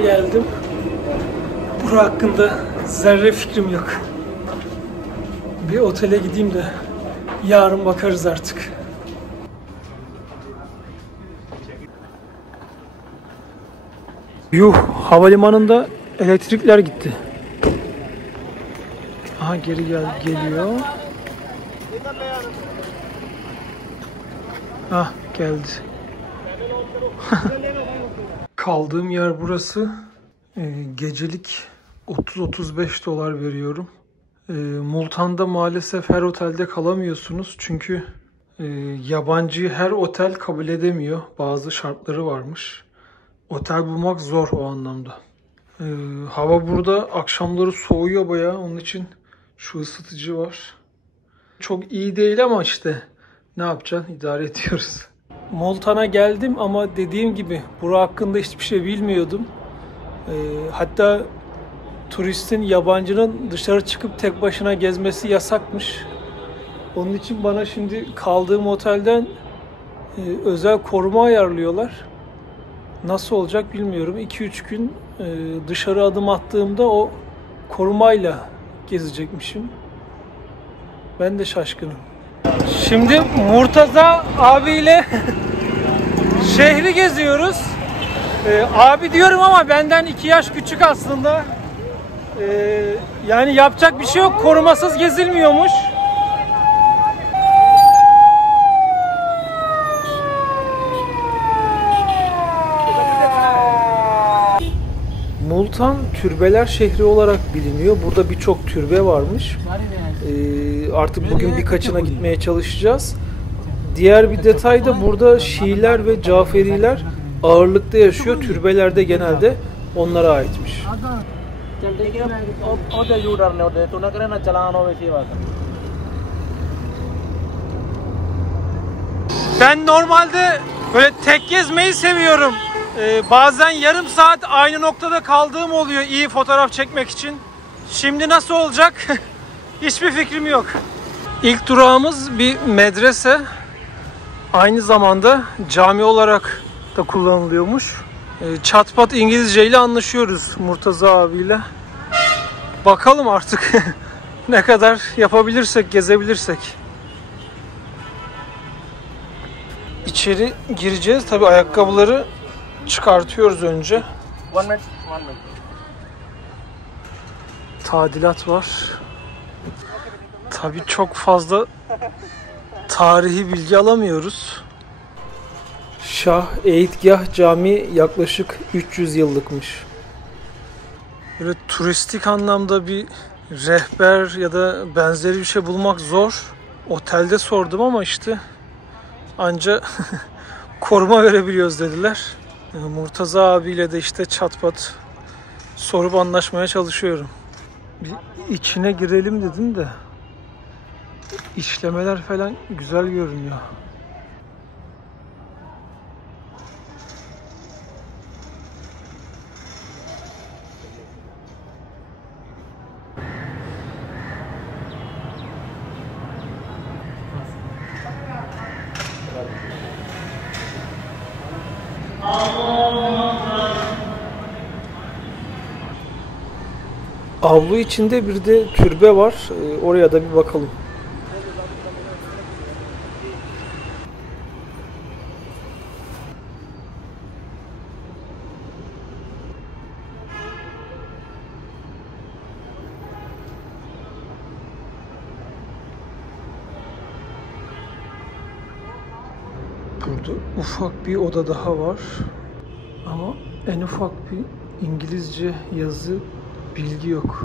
otele geldim. Bura hakkında zerre fikrim yok. Bir otele gideyim de yarın bakarız artık. Yuh, havalimanında elektrikler gitti. Aha geliyor. Ah geldi. Kaldığım yer burası. Gecelik 30-35 dolar veriyorum. Multan'da maalesef her otelde kalamıyorsunuz. Çünkü yabancıyı her otel kabul edemiyor. Bazı şartları varmış. Otel bulmak zor o anlamda. Hava burada akşamları soğuyor bayağı. Onun için şu ısıtıcı var. Çok iyi değil ama işte ne yapacaksın? İdare ediyoruz. Multan'a geldim ama dediğim gibi bura hakkında hiçbir şey bilmiyordum. Hatta turistin, yabancının dışarı çıkıp tek başına gezmesi yasakmış. Onun için bana şimdi kaldığım otelden özel koruma ayarlıyorlar. Nasıl olacak bilmiyorum. 2-3 gün dışarı adım attığımda o korumayla gezecekmişim. Ben de şaşkınım. Şimdi Murtaza abiyle şehri geziyoruz. Abi diyorum ama benden 2 yaş küçük aslında. Yani yapacak bir şey yok. Korumasız gezilmiyormuş. Multan türbeler şehri olarak biliniyor. Burada birçok türbe varmış. Artık bugün birkaçına gitmeye çalışacağız. Diğer bir detay da burada Şiiler ve Caferiler ağırlıkta yaşıyor. Türbelerde genelde onlara aitmiş. Ben normalde böyle tek gezmeyi seviyorum. Bazen yarım saat aynı noktada kaldığım oluyor iyi fotoğraf çekmek için. Şimdi nasıl olacak? Hiçbir fikrim yok. İlk durağımız bir medrese. Aynı zamanda cami olarak da kullanılıyormuş. Çatpat İngilizce ile anlaşıyoruz Murtaza abiyle. Bakalım artık ne kadar yapabilirsek, gezebilirsek. İçeri gireceğiz. Tabii ayakkabıları çıkartıyoruz önce. Tadilat var. Tabii çok fazla tarihi bilgi alamıyoruz. Şah Eğitgah Camii yaklaşık 300 yıllıkmış. Böyle turistik anlamda bir rehber ya da benzeri bir şey bulmak zor. Otelde sordum ama işte anca koruma verebiliyoruz dediler. Murtaza abiyle de işte çatpat sorup anlaşmaya çalışıyorum. Bir içine girelim dedim de işlemeler falan güzel görünüyor. Avlu içinde bir de türbe var. Oraya da bir bakalım. Burada ufak bir oda daha var. Ama en ufak bir İngilizce yazı, bilgi yok.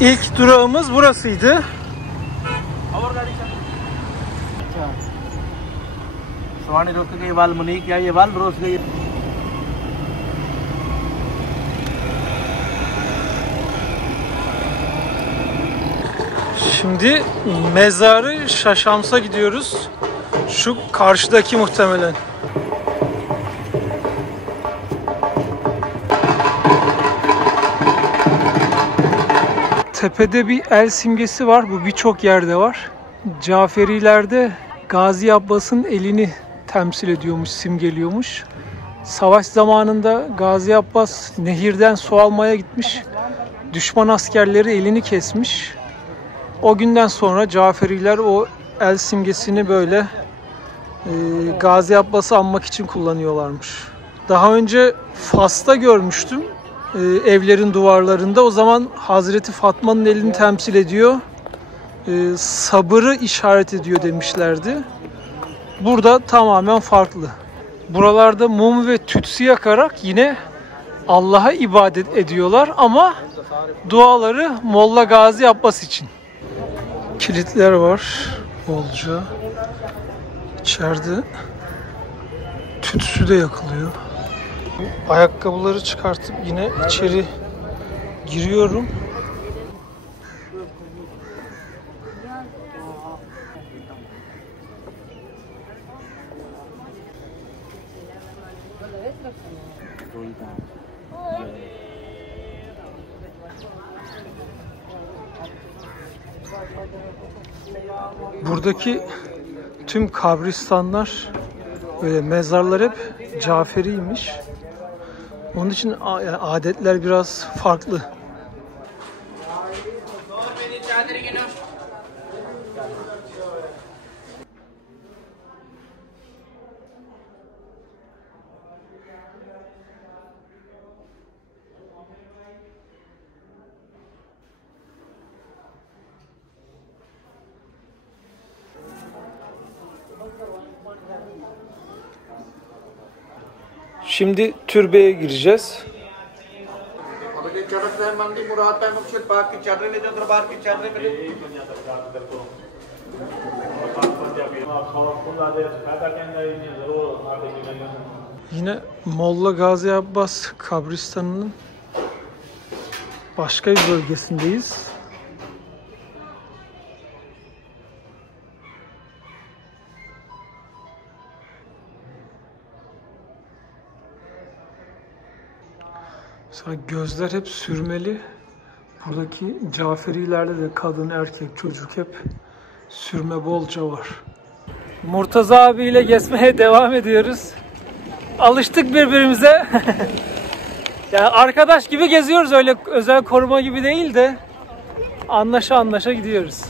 İlk durağımız burasıydı. Şimdi Mezarı Şaşams'a gidiyoruz. Şu karşıdaki muhtemelen. tepede bir el simgesi var. Bu birçok yerde var. Caferilerde Gazi Abbas'ın elini temsil ediyormuş, simgeliyormuş. Savaş zamanında Gazi Abbas nehirden su almaya gitmiş. Düşman askerleri elini kesmiş. O günden sonra Caferiler o el simgesini böyle Gazi Abbas'ı anmak için kullanıyorlarmış. Daha önce Fas'ta görmüştüm. Evlerin duvarlarında. O zaman Hazreti Fatma'nın elini temsil ediyor. Sabırı işaret ediyor demişlerdi. Burada tamamen farklı. Buralarda mum ve tütsü yakarak yine Allah'a ibadet ediyorlar ama duaları Molla Gazi Abbas için. Kilitler var bolca. İçeride tütsü de yakılıyor. Ayakkabıları çıkartıp yine içeri giriyorum. Buradaki tüm kabristanlar, böyle mezarlar hep Caferiymiş. Onun için adetler biraz farklı. Şimdi türbeye gireceğiz. Yine Molla Gazi Abbas kabristanının başka bir bölgesindeyiz. Mesela gözler hep sürmeli. Buradaki Caferilerde de kadın, erkek, çocuk hep sürme bolca var. Murtaza abiyle gezmeye devam ediyoruz. Alıştık birbirimize. Yani arkadaş gibi geziyoruz, öyle özel koruma gibi değil de anlaşa anlaşa gidiyoruz.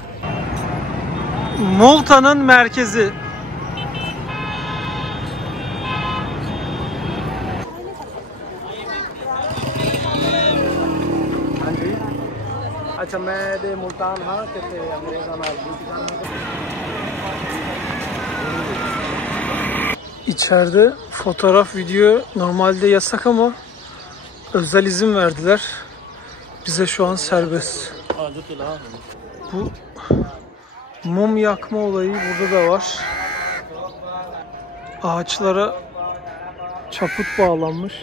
Multan'ın merkezi. अच्छा मैं दे मुल्तान हाँ कहते अंग्रेज़ा नाल İçeride fotoğraf, video normalde yasak ama özel izin verdiler. Bize şu an serbest. Bu mum yakma olayı burada da var. Ağaçlara çaput bağlanmış.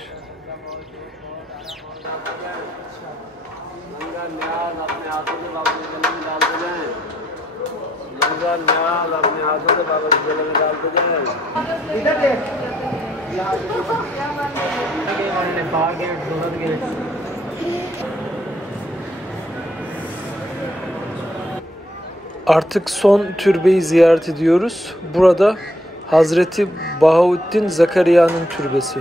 Artık son türbeyi ziyaret ediyoruz. Burada Hazreti Bahaüddin Zakariya'nın türbesi.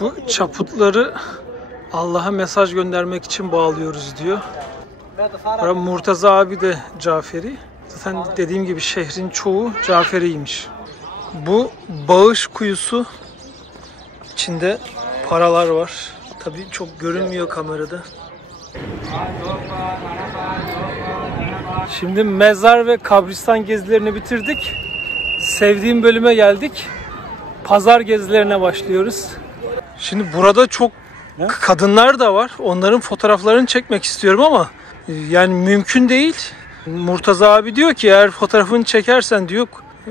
Bu çaputları Allah'a mesaj göndermek için bağlıyoruz diyor. Murtaza abi de Caferi. Zaten dediğim gibi şehrin çoğu Caferiymiş. Bu bağış kuyusu, içinde paralar var. Tabii çok görünmüyor kamerada. Şimdi mezar ve kabristan gezilerini bitirdik. Sevdiğim bölüme geldik. Pazar gezilerine başlıyoruz. Şimdi burada çok kadınlar da var. Onların fotoğraflarını çekmek istiyorum ama yani mümkün değil. Murtaza abi diyor ki eğer fotoğrafını çekersen diyor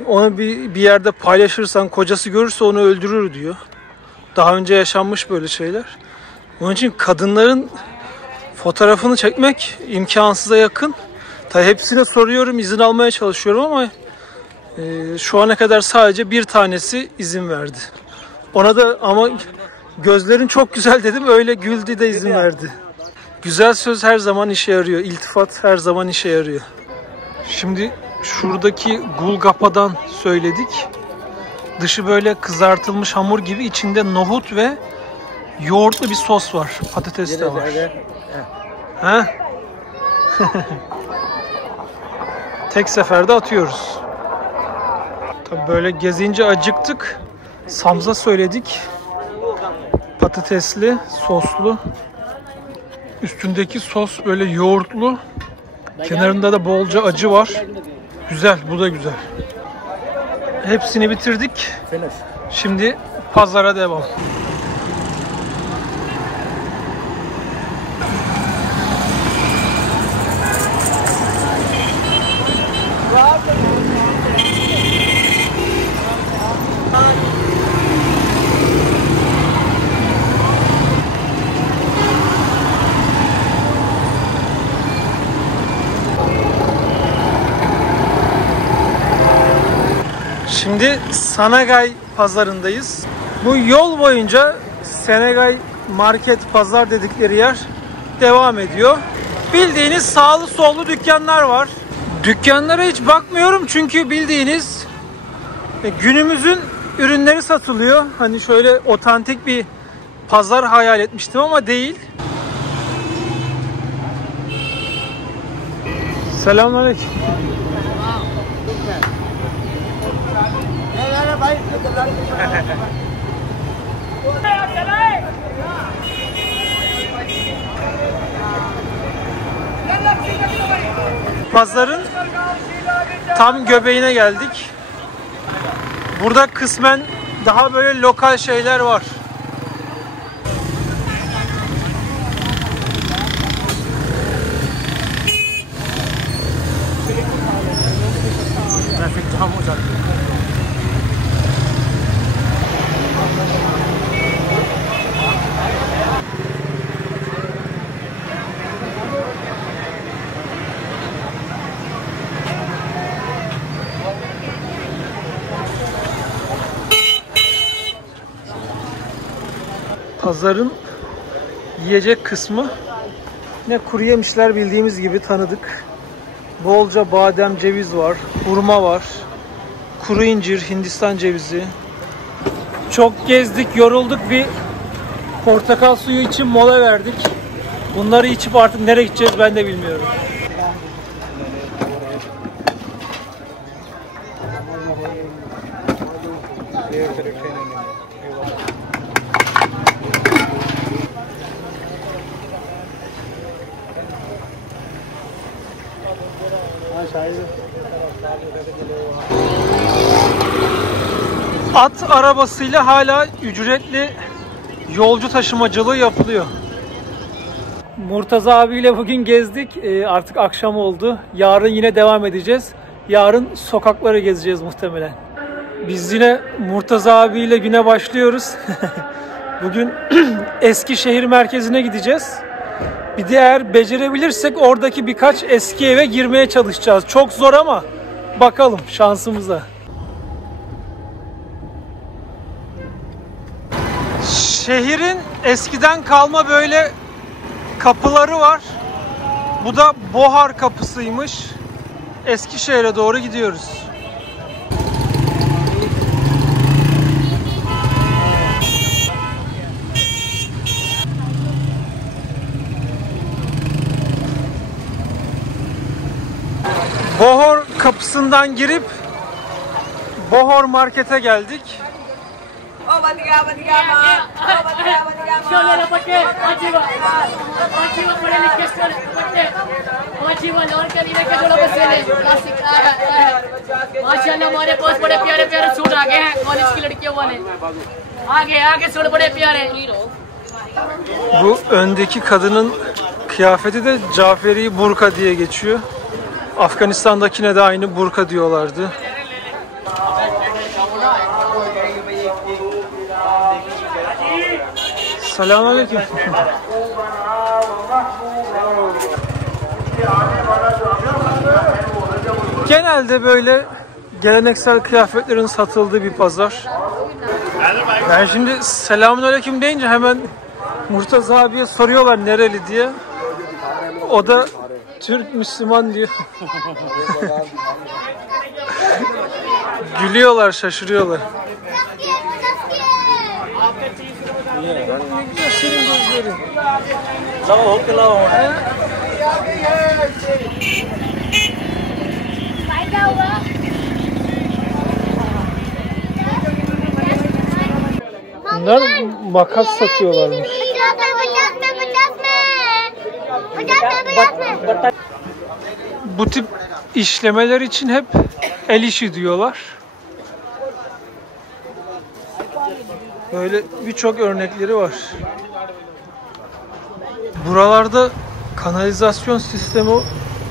Onu bir yerde paylaşırsan kocası görürse onu öldürür diyor. Daha önce yaşanmış böyle şeyler. Onun için kadınların fotoğrafını çekmek imkansıza yakın. Tabii hepsine soruyorum, izin almaya çalışıyorum ama şu ana kadar sadece bir tanesi izin verdi. Ona da ama gözlerin çok güzel dedim, öyle güldü de izin verdi. Güzel söz her zaman işe yarıyor. İltifat her zaman işe yarıyor. Şimdi şuradaki Gulgapa'dan söyledik. Dışı böyle kızartılmış hamur gibi, içinde nohut ve yoğurtlu bir sos var. Patates de var. Ha? Tek seferde atıyoruz. Tabii böyle gezince acıktık. Samza söyledik. Patatesli, soslu. Üstündeki sos böyle yoğurtlu. Kenarında da bolca acı var. Güzel, bu da güzel. Hepsini bitirdik. Şimdi pazara devam. Şimdi Sanagay pazarındayız. Bu yol boyunca Sanagay market, pazar dedikleri yer devam ediyor. Bildiğiniz sağlı sollu dükkanlar var. Dükkanlara hiç bakmıyorum çünkü bildiğiniz günümüzün ürünleri satılıyor. Hani şöyle otantik bir pazar hayal etmiştim ama değil. Selamünaleyküm. Pazarın tam göbeğine geldik. Burada kısmen daha böyle lokal şeyler var. Trafik tam olacak. Pazarın yiyecek kısmı ne kuru yemişler, bildiğimiz gibi tanıdık. Bolca badem, ceviz var, hurma var, kuru incir, Hindistan cevizi. Çok gezdik, yorulduk, bir portakal suyu için mola verdik. Bunları içip artık nereye gideceğiz ben de bilmiyorum. At arabasıyla hala ücretli yolcu taşımacılığı yapılıyor. Murtaza abiyle bugün gezdik. Artık akşam oldu. Yarın yine devam edeceğiz. Yarın sokakları gezeceğiz muhtemelen. Biz yine Murtaza abiyle güne başlıyoruz. Bugün Eskişehir merkezine gideceğiz. Bir de eğer becerebilirsek oradaki birkaç eski eve girmeye çalışacağız. Çok zor ama bakalım şansımıza. Şehrin eskiden kalma böyle kapıları var. Bu da Bohar kapısıymış. Eskişehir'e doğru gidiyoruz. Bohor kapısından girip Bohor markete geldik. Bu öndeki kadının kıyafeti de Caferi burka diye geçiyor. Afganistan'dakine de aynı burka diyorlardı. Selamünaleyküm. Genelde böyle geleneksel kıyafetlerin satıldığı bir pazar. Ben şimdi selamünaleyküm deyince hemen Murtaza abiye soruyorlar nereli diye. O da Türk Müslüman diyor. Gülüyorlar, şaşırıyorlar. Ne güzel senin gözlerin. Bunlar makas satıyorlarmış. Bu tip işlemeler için hep el işi diyorlar. Böyle birçok örnekleri var. Buralarda kanalizasyon sistemi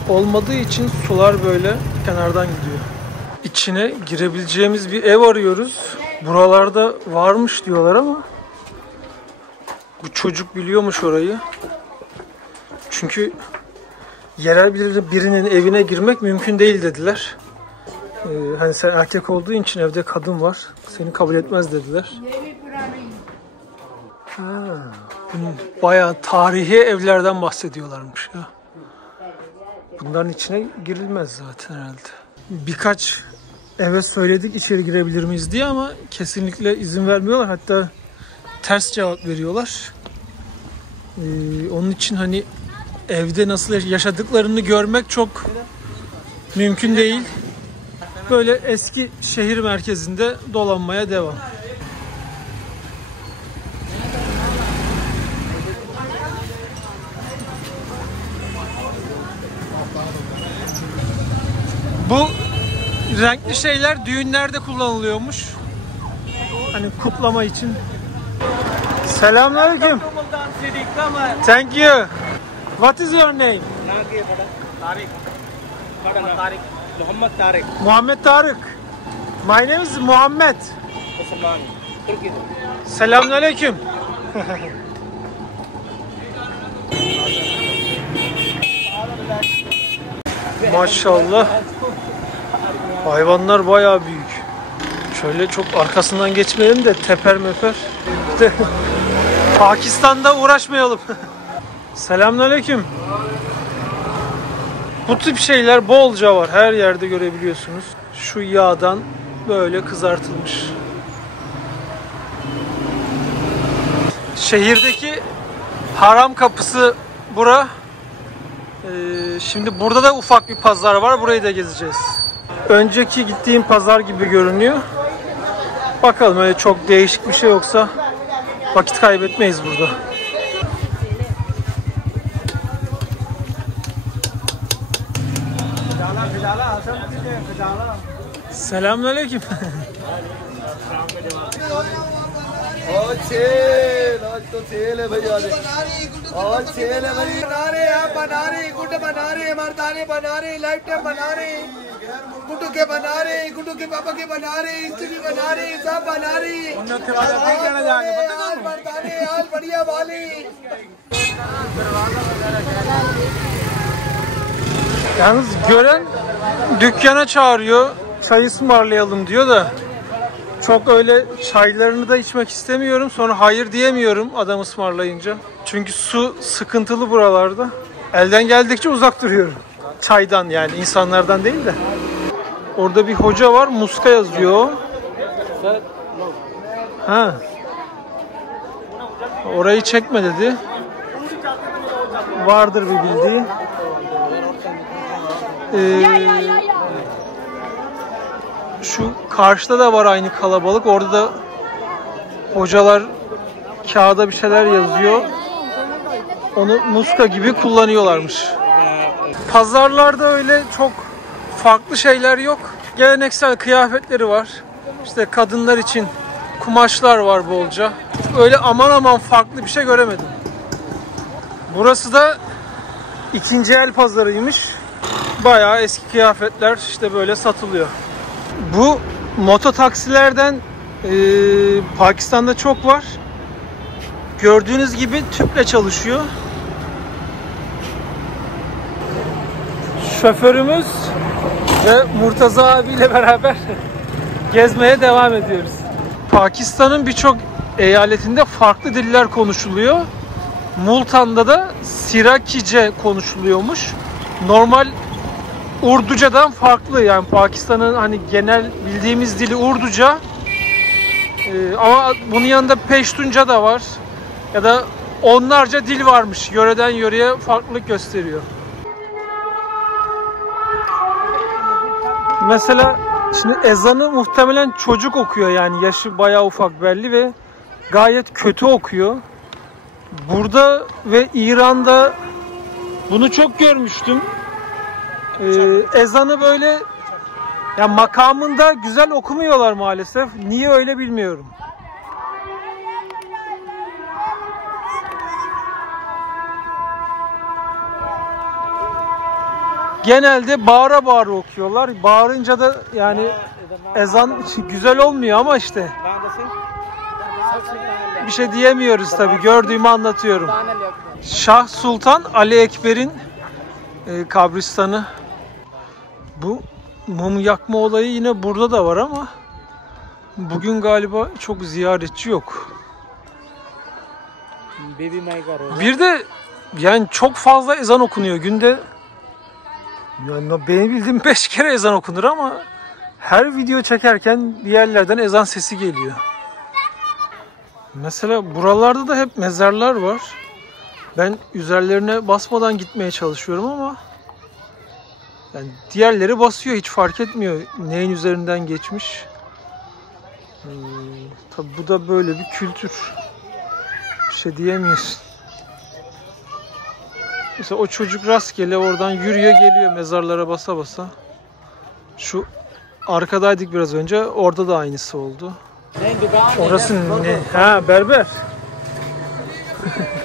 olmadığı için sular böyle kenardan gidiyor. İçine girebileceğimiz bir ev arıyoruz. Buralarda varmış diyorlar ama bu çocuk biliyormuş orayı. Çünkü yerel birinin evine girmek mümkün değil dediler. Hani sen erkek olduğun için evde kadın var. Seni kabul etmez dediler. Bayağı tarihi evlerden bahsediyorlarmış ya. Bunların içine girilmez zaten herhalde. Birkaç eve söyledik içeri girebilir miyiz diye ama kesinlikle izin vermiyorlar. Hatta ters cevap veriyorlar. Onun için hani evde nasıl yaşadıklarını görmek çok mümkün değil. Böyle eski şehir merkezinde dolanmaya devam. Bu renkli şeyler düğünlerde kullanılıyormuş. Hani kutlama için. Selamünaleyküm. Thank you. What is your name? Muhammed Tarık. My name is Muhammed. Selamünaleyküm. Maşallah. Hayvanlar bayağı büyük. Şöyle çok arkasından geçmeyelim de teper meper. Pakistan'da uğraşmayalım. Selamünaleyküm. Bu tip şeyler bolca var. Her yerde görebiliyorsunuz. Şu yağdan böyle kızartılmış. Şehirdeki haram kapısı bura. Şimdi burada da ufak bir pazar var. Burayı da gezeceğiz. Önceki gittiğim pazar gibi görünüyor. Bakalım öyle çok değişik bir şey yoksa vakit kaybetmeyiz burada. Selamünaleyküm. आज तो सेल है भैया आज सेल है भाई बना रहे आप बना रहे गुड बना रहे मर्दाने बना रहे लाइफ टाइम बना रहे गुड्डू के बना रहे गुड्डू के पापा के बना रहे स्त्री बना रहे सब बना रहे आज मर्दाने आज बढ़िया वाली Yalnız gören dükkana çağırıyor, çay ısmarlayalım diyor da çok öyle çaylarını da içmek istemiyorum. Sonra hayır diyemiyorum adam ısmarlayınca. Çünkü su sıkıntılı buralarda. Elden geldikçe uzak duruyorum. Çaydan yani insanlardan değil de. Orada bir hoca var, muska yazıyor. Ha. Orayı çekme dedi. Vardır bir bildiği. Şu karşıda da var aynı kalabalık. Orada da hocalar kağıda bir şeyler yazıyor. Onu muska gibi kullanıyorlarmış. Pazarlarda öyle çok farklı şeyler yok. Geleneksel kıyafetleri var. İşte kadınlar için kumaşlar var bolca. Öyle aman aman farklı bir şey göremedim. Burası da ikinci el pazarıymış. Bayağı eski kıyafetler işte böyle satılıyor. Bu mototaksilerden Pakistan'da çok var. Gördüğünüz gibi tüple çalışıyor. Şoförümüz ve Murtaza abiyle beraber gezmeye devam ediyoruz. Pakistan'ın birçok eyaletinde farklı diller konuşuluyor. Multan'da da Sirakice konuşuluyormuş. Normal Urducadan farklı, yani Pakistan'ın hani genel bildiğimiz dili Urduca. Ama bunun yanında Peştunca da var. Ya da onlarca dil varmış. Yöreden yöreye farklılık gösteriyor. Mesela şimdi ezanı muhtemelen çocuk okuyor, yani yaşı bayağı ufak belli ve gayet kötü okuyor. Burada ve İran'da bunu çok görmüştüm. Ezanı böyle ya makamında güzel okumuyorlar maalesef. Niye öyle bilmiyorum. Genelde bağıra bağıra okuyorlar. Bağırınca da yani ezan güzel olmuyor ama işte bir şey diyemiyoruz tabii. Gördüğümü anlatıyorum. Şah Sultan Ali Ekber'in kabristanı. Bu mum yakma olayı yine burada da var ama bugün galiba çok ziyaretçi yok. Bir de yani çok fazla ezan okunuyor günde. Yani benim bildiğim 5 kere ezan okunur ama her video çekerken bir yerlerden ezan sesi geliyor. Mesela buralarda da hep mezarlar var. Ben üzerlerine basmadan gitmeye çalışıyorum ama yani diğerleri basıyor, hiç fark etmiyor neyin üzerinden geçmiş. Tabi bu da böyle bir kültür. Bir şey diyemiyorsun. Mesela o çocuk rastgele oradan yürüyor geliyor mezarlara basa basa. Şu arkadaydık biraz önce, orada da aynısı oldu. Orası ne? Ha, berber.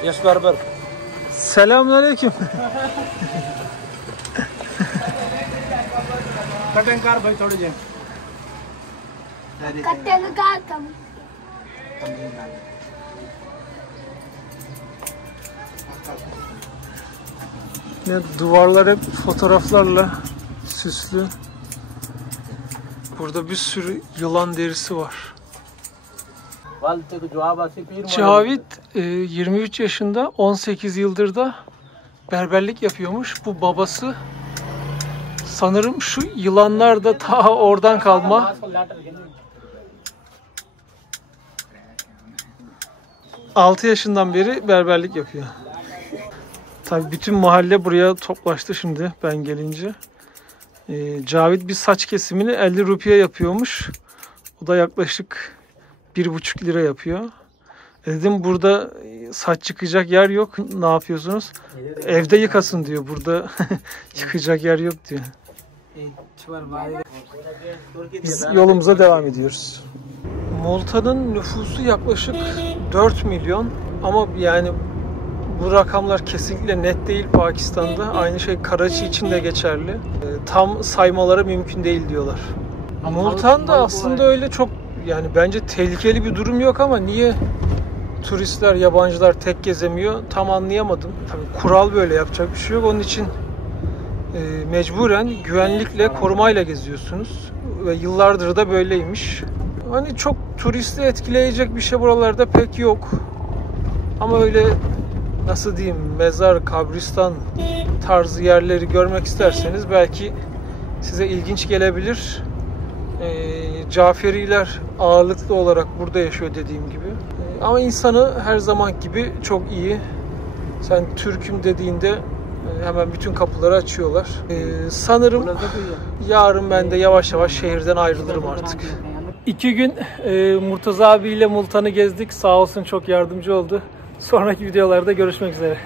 Yes, berber. Selamünaleyküm. Cutting car bhai thodi je. Cutting car kam. Ne, duvarlar hep fotoğraflarla süslü. Burada bir sürü yılan derisi var. Cavit 23 yaşında, 18 yıldır da berberlik yapıyormuş. Bu babası. Sanırım şu yılanlar da ta oradan kalma. Altı yaşından beri berberlik yapıyor. Tabii bütün mahalle buraya toplaştı şimdi ben gelince. Cavit bir saç kesimini 50 rupiye yapıyormuş. O da yaklaşık 1,5 lira yapıyor. Dedim burada saç yıkayacak yer yok. Ne yapıyorsunuz? Evde yıkasın diyor. Burada yıkayacak yer yok diyor. Biz yolumuza devam ediyoruz. Multan'ın nüfusu yaklaşık 4 milyon. Ama yani bu rakamlar kesinlikle net değil Pakistan'da. Aynı şey Karachi için de geçerli. Tam saymaları mümkün değil diyorlar. Multan'da aslında öyle çok, yani bence tehlikeli bir durum yok ama niye turistler, yabancılar tek gezemiyor tam anlayamadım. Tabii kural böyle, yapacak bir şey yok. Onun için mecburen güvenlikle, korumayla geziyorsunuz. Ve yıllardır da böyleymiş. Hani çok turisti etkileyecek bir şey buralarda pek yok. Ama öyle nasıl diyeyim, mezar, kabristan tarzı yerleri görmek isterseniz belki size ilginç gelebilir. Caferiler ağırlıklı olarak burada yaşıyor dediğim gibi. Ama insanı her zaman gibi çok iyi. Sen Türk'üm dediğinde hemen bütün kapıları açıyorlar. Sanırım yarın ben de yavaş yavaş şehirden ayrılırım artık. 2 gün Murtaza abiyle Multan'ı gezdik. Sağ olsun çok yardımcı oldu. Sonraki videolarda görüşmek üzere.